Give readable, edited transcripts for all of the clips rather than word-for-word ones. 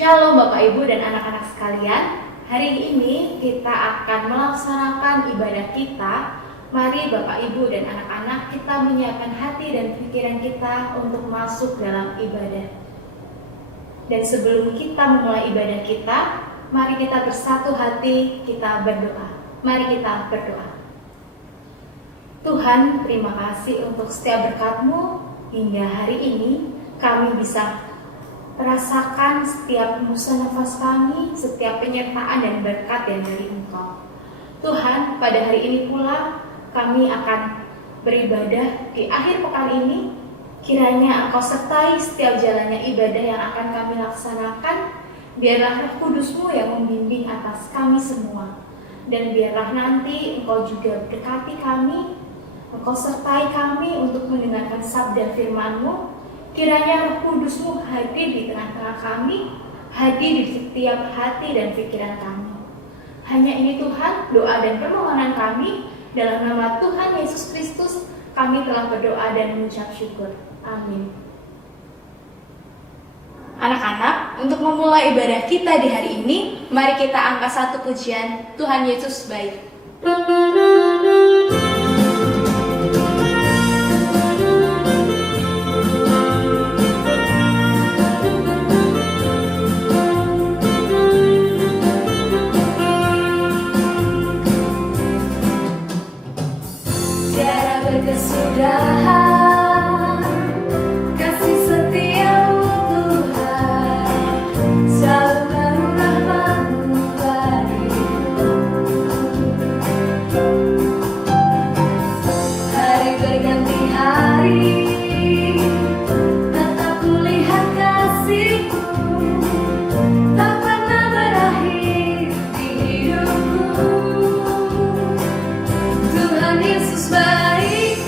Shalom Bapak Ibu dan anak-anak sekalian. Hari ini kita akan melaksanakan ibadah kita. Mari Bapak Ibu dan anak-anak kita menyiapkan hati dan pikiran kita untuk masuk dalam ibadah. Dan sebelum kita memulai ibadah kita, mari kita bersatu hati, kita berdoa. Mari kita berdoa. Tuhan, terima kasih untuk setiap berkat-Mu hingga hari ini kami bisa rasakan setiap hembusan nafas kami, setiap penyertaan dan berkat yang dari Engkau. Tuhan, pada hari ini pula kami akan beribadah di akhir pekan ini. Kiranya Engkau sertai setiap jalannya ibadah yang akan kami laksanakan. Biarlah Roh Kudus-Mu yang membimbing atas kami semua. Dan biarlah nanti Engkau juga berkati kami, Engkau sertai kami untuk mendengarkan sabda firman-Mu. Kiranya Roh Kudus-Mu hadir di tengah-tengah kami, hadir di setiap hati dan pikiran kami. Hanya ini Tuhan, doa dan permohonan kami. Dalam nama Tuhan Yesus Kristus, kami telah berdoa dan mengucap syukur. Amin. Anak-anak, untuk memulai ibadah kita di hari ini, mari kita angkat satu pujian, Tuhan Yesus baik. Kesudahan kasih setia-Mu Tuhan, selalu baru rahmat-Mu bagiku. Hari berganti hari, tetap kulihat kasih-Mu, tak pernah berakhir di hidupku. Tuhan Yesus baik,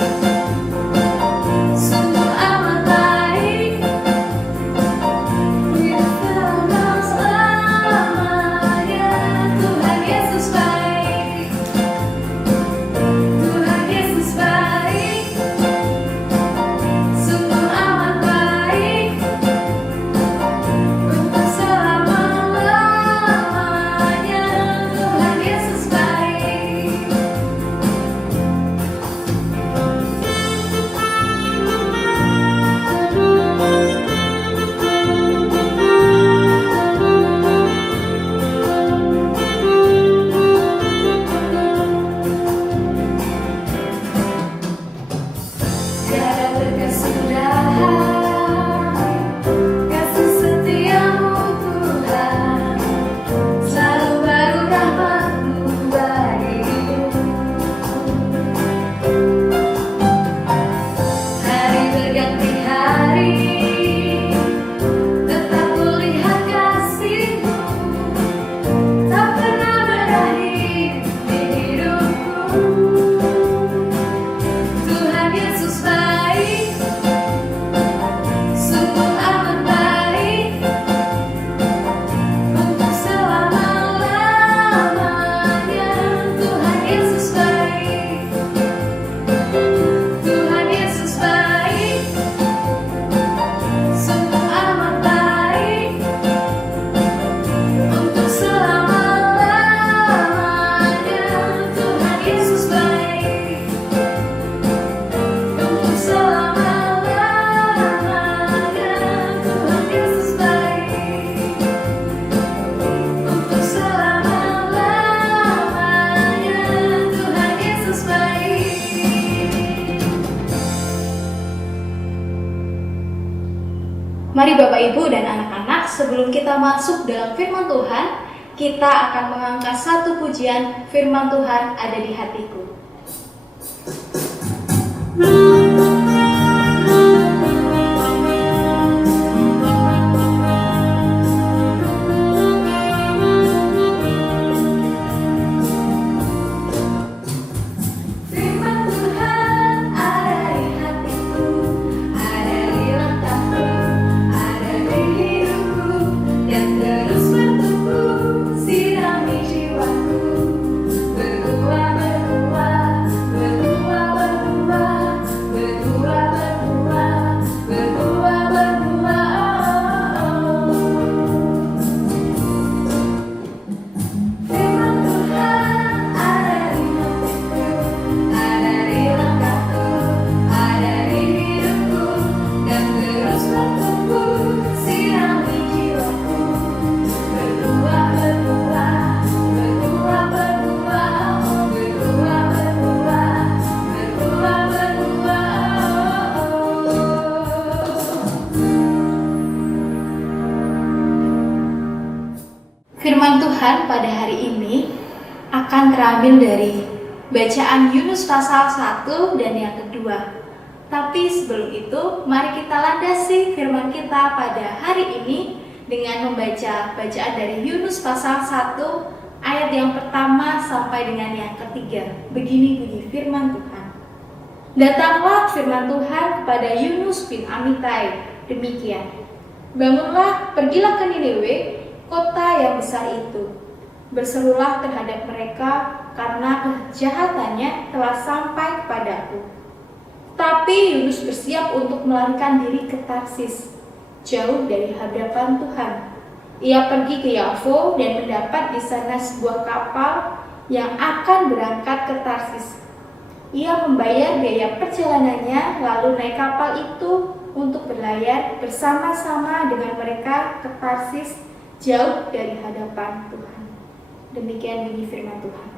mari Bapak Ibu dan anak-anak, sebelum kita masuk dalam firman Tuhan, kita akan mengangkat satu pujian firman Tuhan ada di hatiku. Berbuah, berbuah, berbuah, berbuah. Firman Tuhan pada hari ini akan terambil dari bacaan Yunus pasal 1 dan yang kedua. Tapi sebelum itu, mari kita landasi firman kita pada hari ini dengan membaca bacaan dari Yunus pasal 1 ayat yang pertama sampai dengan yang ketiga. Begini bunyi firman Tuhan. Datanglah firman Tuhan kepada Yunus bin Amitai, demikian. Bangunlah, pergilah ke Niniwe, kota yang besar itu. Berserulah terhadap mereka karena kejahatannya telah sampai kepadaku. Tapi Yunus bersiap untuk melarikan diri ke Tarsis, jauh dari hadapan Tuhan. Ia pergi ke Yafo dan mendapat di sana sebuah kapal yang akan berangkat ke Tarsis. Ia membayar biaya perjalanannya lalu naik kapal itu untuk berlayar bersama-sama dengan mereka ke Tarsis, jauh dari hadapan Tuhan. Demikian bunyi firman Tuhan.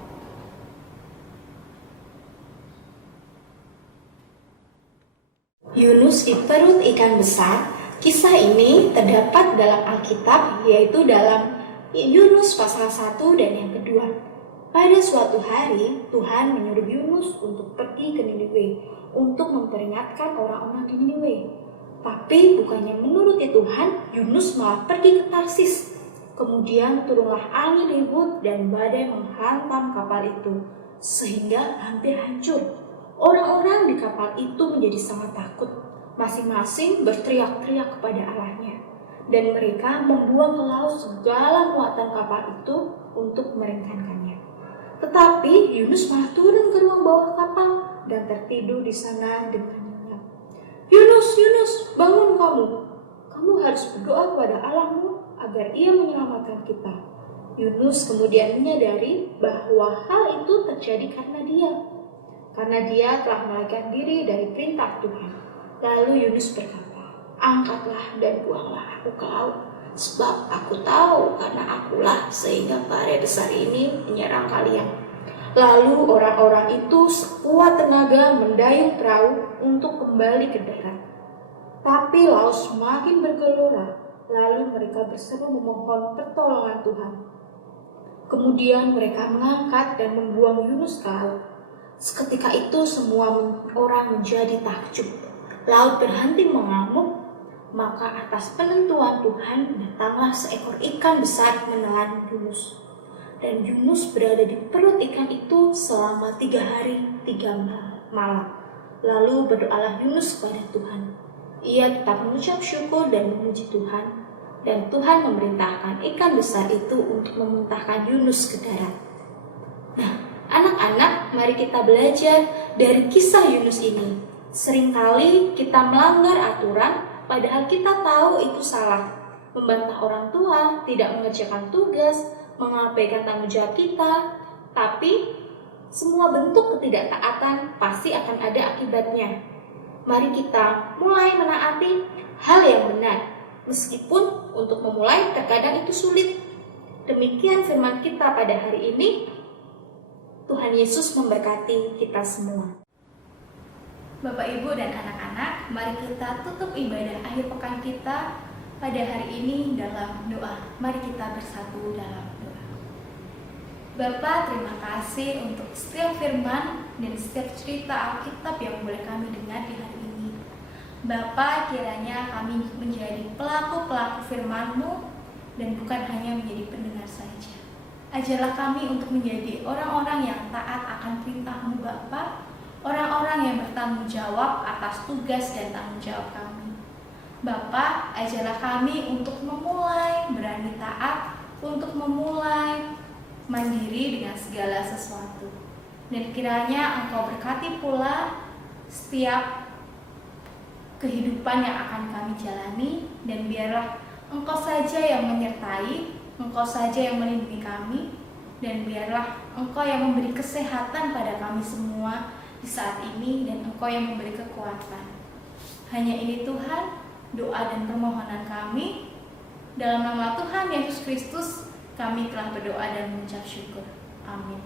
Yunus di perut ikan besar. Kisah ini terdapat dalam Alkitab, yaitu dalam Yunus pasal 1 dan yang kedua. Pada suatu hari, Tuhan menyuruh Yunus untuk pergi ke Niniwe untuk memperingatkan orang-orang di Niniwe. Tapi bukannya menuruti Tuhan, Yunus malah pergi ke Tarsis. Kemudian turunlah angin ribut dan badai menghantam kapal itu, sehingga hampir hancur. Orang-orang di kapal itu menjadi sangat takut. Masing-masing berteriak-teriak kepada Allahnya. Dan mereka membuang ke laut segala muatan kapal itu untuk meringankannya. Tetapi Yunus malah turun ke ruang bawah kapal dan tertidur di sana dengan nyenyak. Yunus, Yunus, bangun kamu. Kamu harus berdoa kepada Allahmu agar ia menyelamatkan kita. Yunus kemudian menyadari bahwa hal itu terjadi karena dia telah melarikan diri dari perintah Tuhan. Lalu Yunus berkata, angkatlah dan buanglah aku ke laut, sebab aku tahu karena akulah sehingga badai besar ini menyerang kalian. Lalu orang-orang itu sekuat tenaga mendayung perahu untuk kembali ke darat. Tapi laut semakin bergelora, lalu mereka berseru memohon pertolongan Tuhan. Kemudian mereka mengangkat dan membuang Yunus ke laut. Seketika itu semua orang menjadi takjub. Laut berhenti mengamuk, maka atas penentuan Tuhan datanglah seekor ikan besar menelan Yunus. Dan Yunus berada di perut ikan itu selama 3 hari 3 malam. Lalu berdoalah Yunus kepada Tuhan. Ia tetap mengucap syukur dan memuji Tuhan. Dan Tuhan memerintahkan ikan besar itu untuk memuntahkan Yunus ke darat. Nah, anak-anak, mari kita belajar dari kisah Yunus ini. Seringkali kita melanggar aturan, padahal kita tahu itu salah. Membantah orang tua, tidak mengerjakan tugas, mengabaikan tanggung jawab kita. Tapi, semua bentuk ketidaktaatan pasti akan ada akibatnya. Mari kita mulai menaati hal yang benar, meskipun untuk memulai terkadang itu sulit. Demikian firman kita pada hari ini. Tuhan Yesus memberkati kita semua. Bapak, Ibu, dan anak-anak, mari kita tutup ibadah akhir pekan kita pada hari ini dalam doa. Mari kita bersatu dalam doa. Bapa, terima kasih untuk setiap firman dan setiap cerita Alkitab yang boleh kami dengar di hari ini. Bapa, kiranya kami menjadi pelaku-pelaku firman-Mu dan bukan hanya menjadi pendengar saja. Ajarlah kami untuk menjadi orang-orang yang taat akan perintah-Mu, Bapa, orang-orang yang bertanggung jawab atas tugas dan tanggung jawab kami. Bapa, ajarlah kami untuk memulai berani taat, untuk memulai mandiri dengan segala sesuatu. Dan kiranya Engkau berkati pula setiap kehidupan yang akan kami jalani, dan biarlah Engkau saja yang menyertai, Engkau saja yang melindungi kami, dan biarlah Engkau yang memberi kesehatan pada kami semua di saat ini, dan Engkau yang memberi kekuatan. Hanya ini Tuhan, doa dan permohonan kami. Dalam nama Tuhan Yesus Kristus, kami telah berdoa dan mengucap syukur. Amin.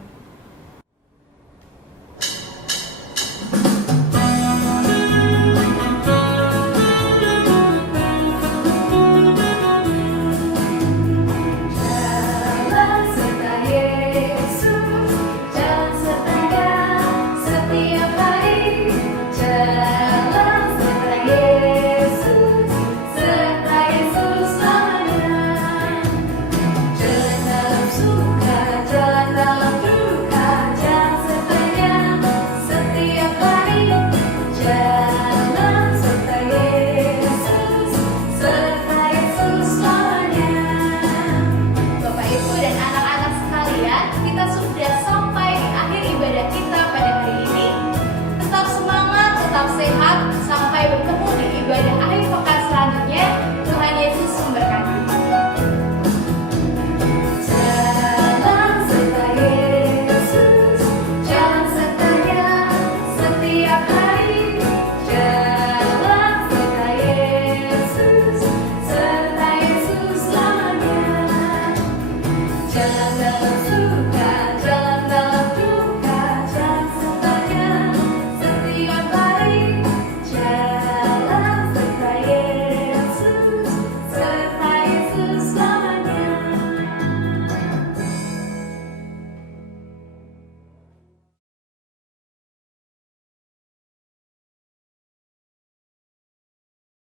dalam surga.